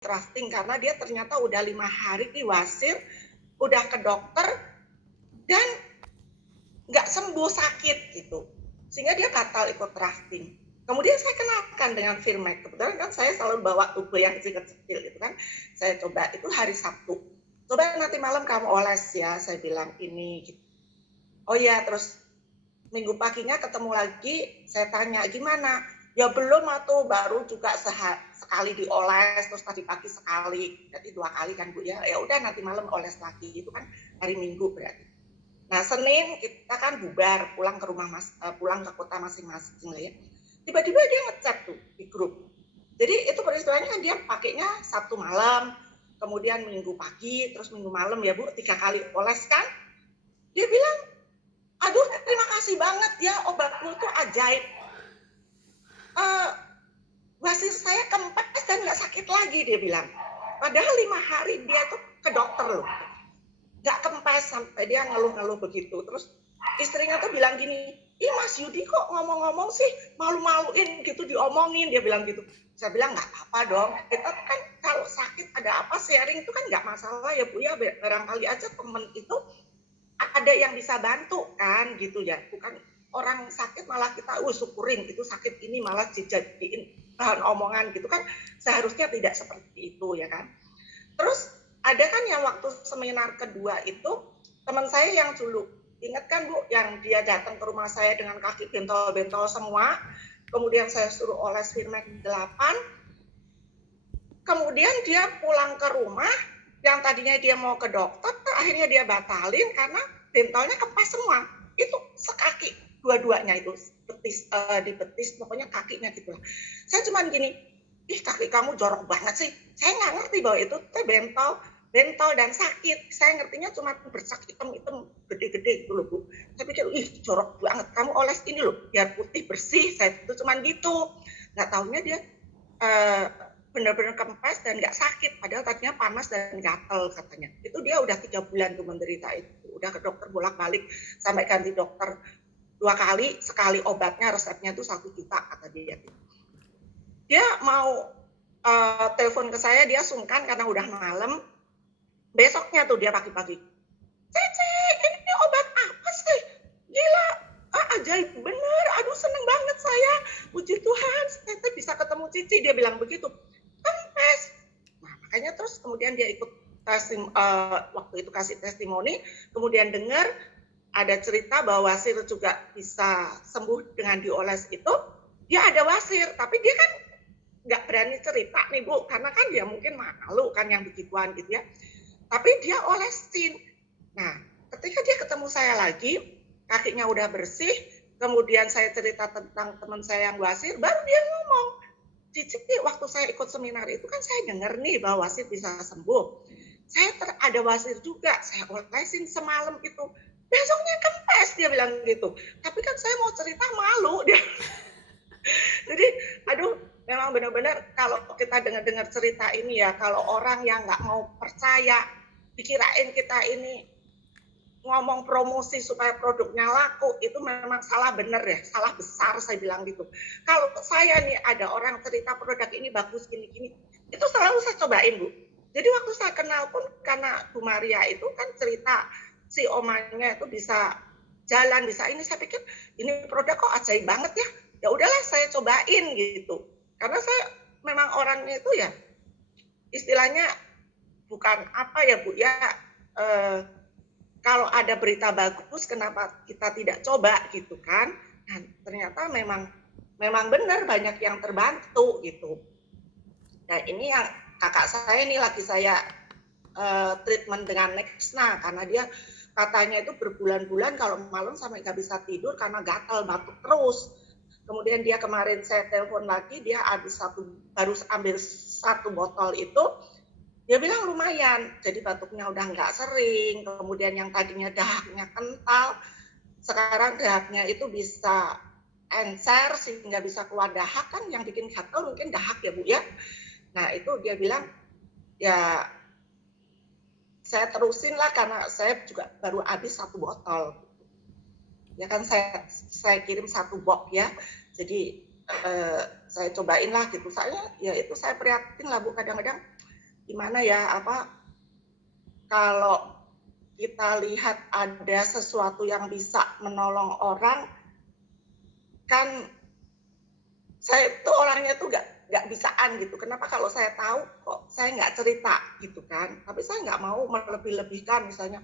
trusting karena dia ternyata udah 5 hari di wasir, udah ke dokter dan nggak sembuh sakit gitu, sehingga dia batal ikut drafting. Kemudian saya kenalkan dengan Firmac, kebetulan kan saya selalu bawa tube yang kecil-kecil gitu kan, saya coba itu hari Sabtu, coba nanti malam kamu oles ya, saya bilang ini gitu. Oh ya, terus minggu paginya ketemu lagi, saya tanya gimana, ya belum atau baru juga sekali dioles, terus tadi pagi sekali, jadi 2 kali kan Bu ya, ya udah nanti malam oles lagi, itu kan hari Minggu berarti. Nah Senin kita kan bubar, pulang ke rumah pulang ke kota masing-masing lah ya. Tiba-tiba dia ngechat tuh di grup. Jadi itu peristiwanya kan dia pakainya Sabtu malam, kemudian Minggu pagi, terus Minggu malam ya Bu, 3 kali oles kan. Dia bilang, aduh terima kasih banget ya, obatmu tuh ajaib. Wasir saya kempes dan nggak sakit lagi, dia bilang. Padahal 5 hari dia tuh ke dokter loh. Nggak kempes sampai dia ngeluh-ngeluh begitu. Terus istrinya tuh bilang gini, ih Mas Yudi kok ngomong-ngomong sih malu-maluin gitu diomongin, dia bilang gitu. Saya bilang nggak apa-apa dong, kita kan kalau sakit ada apa sharing itu kan nggak masalah ya Bu ya, barangkali aja temen itu ada yang bisa bantu kan gitu ya, bukan orang sakit malah kita syukurin itu sakit ini malah dijadiin bahan omongan gitu kan, seharusnya tidak seperti itu ya kan. Terus ada kan yang waktu seminar kedua itu teman saya yang dulu, ingat kan Bu, yang dia datang ke rumah saya dengan kaki bentol-bentol semua, kemudian saya suruh oles Firmac 8, kemudian dia pulang ke rumah, yang tadinya dia mau ke dokter, akhirnya dia batalin karena bentolnya kempes semua, itu sekaki dua-duanya itu, di betis, pokoknya kakinya gitu lah. Saya cuman gini, ih kaki kamu jorok banget sih, saya nggak ngerti bahwa itu teh bentol dan sakit, saya ngertinya cuma bersak hitam-hitam gede-gede gitu loh Bu. Saya pikir, ih jorok banget, kamu oles ini loh, biar putih bersih, saya itu cuman gitu. Nggak taunya dia benar-benar kempes dan nggak sakit, padahal tadinya panas dan gatel katanya. Itu dia udah 3 bulan tuh menderita itu, udah ke dokter bolak-balik, sampai ganti dokter 2 kali, sekali obatnya resepnya tuh 1 juta kata dia. Dia mau telepon ke saya, dia sungkan karena udah malam. Besoknya tuh dia pagi-pagi, Cici, ini obat apa sih? Gila, ajaib bener, aduh seneng banget saya, puji Tuhan, saya bisa ketemu Cici, dia bilang begitu. Kempes. Nah, makanya terus kemudian dia ikut waktu itu kasih testimoni, kemudian dengar ada cerita bahwa wasir juga bisa sembuh dengan dioles itu, dia ada wasir, tapi dia kan nggak berani cerita nih Bu, karena kan dia mungkin malu kan yang begituan gitu ya. Tapi dia olesin. Nah, ketika dia ketemu saya lagi, kakinya udah bersih, kemudian saya cerita tentang teman saya yang wasir, baru dia ngomong, Cici, waktu saya ikut seminar itu kan saya dengar nih bahwa wasir bisa sembuh. Saya ada wasir juga, saya olesin semalam itu. Besoknya kempes, dia bilang gitu. Tapi kan saya mau cerita malu dia. Jadi, aduh, memang benar-benar kalau kita dengar cerita ini ya, kalau orang yang nggak mau percaya, dikirain kita ini ngomong promosi supaya produknya laku, itu memang salah bener ya, salah besar saya bilang gitu. Kalau saya nih ada orang cerita produk ini bagus gini-gini, itu selalu saya cobain Bu. Jadi waktu saya kenal pun karena Bu Maria itu kan cerita si omanya itu bisa jalan, bisa ini, saya pikir ini produk kok ajaib banget ya. Ya udahlah saya cobain gitu. Karena saya memang orangnya itu ya istilahnya bukan apa ya Bu ya, kalau ada berita bagus kenapa kita tidak coba gitu kan. Nah, ternyata memang benar banyak yang terbantu gitu. Nah ini yang kakak saya ini lagi saya treatment dengan Nexna karena dia katanya itu berbulan-bulan kalau malam sampai nggak bisa tidur karena gatal batuk terus. Kemudian dia kemarin saya telepon lagi, dia baru ambil 1 botol itu, dia bilang lumayan, jadi batuknya udah nggak sering, kemudian yang tadinya dahaknya kental, sekarang dahaknya itu bisa encer sehingga bisa keluar dahak, kan yang bikin gatal mungkin dahak ya Bu ya. Nah itu dia bilang, ya saya terusin lah karena saya juga baru habis 1 botol. Ya kan saya kirim 1 box ya, jadi saya cobain lah gitu. Saya ya itu saya prihatin lah Bu, kadang-kadang gimana ya, kalau kita lihat ada sesuatu yang bisa menolong orang, kan saya itu orangnya tuh nggak bisaan gitu. Kenapa kalau saya tahu kok saya nggak cerita gitu kan? Tapi saya nggak mau melebih-lebihkan misalnya,